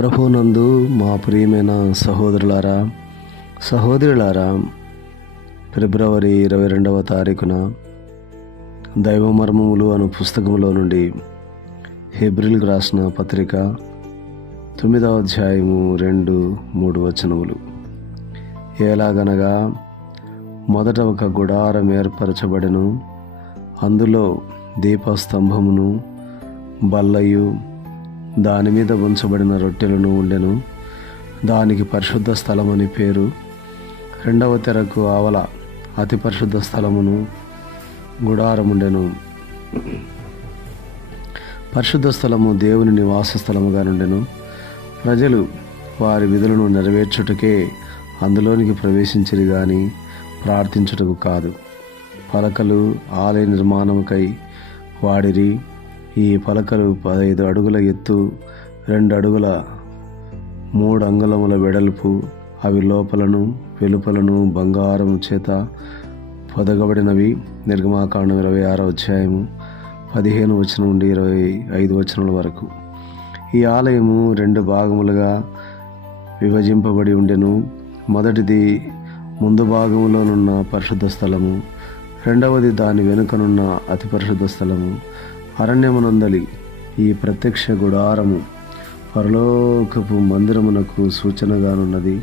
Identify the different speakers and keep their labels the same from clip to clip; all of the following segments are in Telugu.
Speaker 1: ప్రభునందు మా ప్రియమైన సహోదరులారా సహోదరులారా ఫిబ్రవరి ఇరవై రెండవ తారీఖున దైవ మర్మములు అను పుస్తకంలో నుండి హెబ్రిల్కి రాసిన పత్రిక తొమ్మిదవ అధ్యాయము రెండు మూడు వచనములు. ఎలాగనగా మొదట ఒక గుడారం ఏర్పరచబడెను అందులో దీపస్తంభమును బల్లయు దాని మీద ఉంచబడిన రొట్టెలను ఉండెను. దానికి పరిశుద్ధ స్థలం అని పేరు. రెండవ తెరకు ఆవల అతి పరిశుద్ధ స్థలమును గుడారముండెను. పరిశుద్ధ స్థలము దేవుని నివాస స్థలముగా నుండెను. ప్రజలు వారి విధులను నెరవేర్చుటకే అందులోనికి ప్రవేశించిరి కానీ ప్రార్థించుటకు కాదు. పలకలు ఆలయ నిర్మాణముకై వాడిరి. ఈ పలకలు పదహైదు అడుగుల ఎత్తు రెండు అడుగుల మూడు అంగుళముల వెడల్పు. అవి లోపలను వెలుపలను బంగారం చేత పొదగబడినవి. నిర్గమాకాండం ఇరవై ఆరో అధ్యాయము పదిహేను వచనం నుండి ఇరవై ఐదు వచనముల వరకు. ఈ ఆలయము రెండు భాగములుగా విభజింపబడి ఉండెను. మొదటిది ముందు భాగములోనున్న పరిశుద్ధ స్థలము రెండవది దాని వెనుకనున్న అతి పరిశుద్ధ స్థలము అరణ్యమునందలి ఈ ప్రత్యక్ష గుడారము పరలోకపు మందిరమునకు సూచనగానున్నది.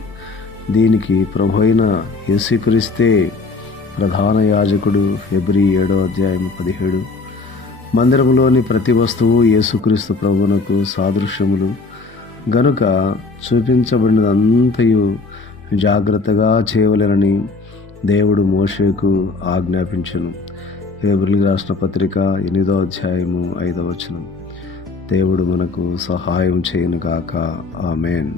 Speaker 1: దీనికి ప్రభు అయిన యేసుక్రీస్తే ప్రధాన యాజకుడు ఫిబ్రి ఏడో అధ్యాయం పదిహేడు. మందిరములోని ప్రతి వస్తువు యేసుక్రీస్తు ప్రభువునకు సాదృశ్యములు. గనుక చూపించబడినదంతయు జాగ్రత్తగా చేయవలెనని దేవుడు మోషేకు ఆజ్ఞాపించను. ఏబ్రిల్ రాష్ట్ర పత్రిక ఎనిమిదో అధ్యాయము ఐదో వచనం. దేవుడు మనకు సహాయం చేయను గాక. ఆమెన్.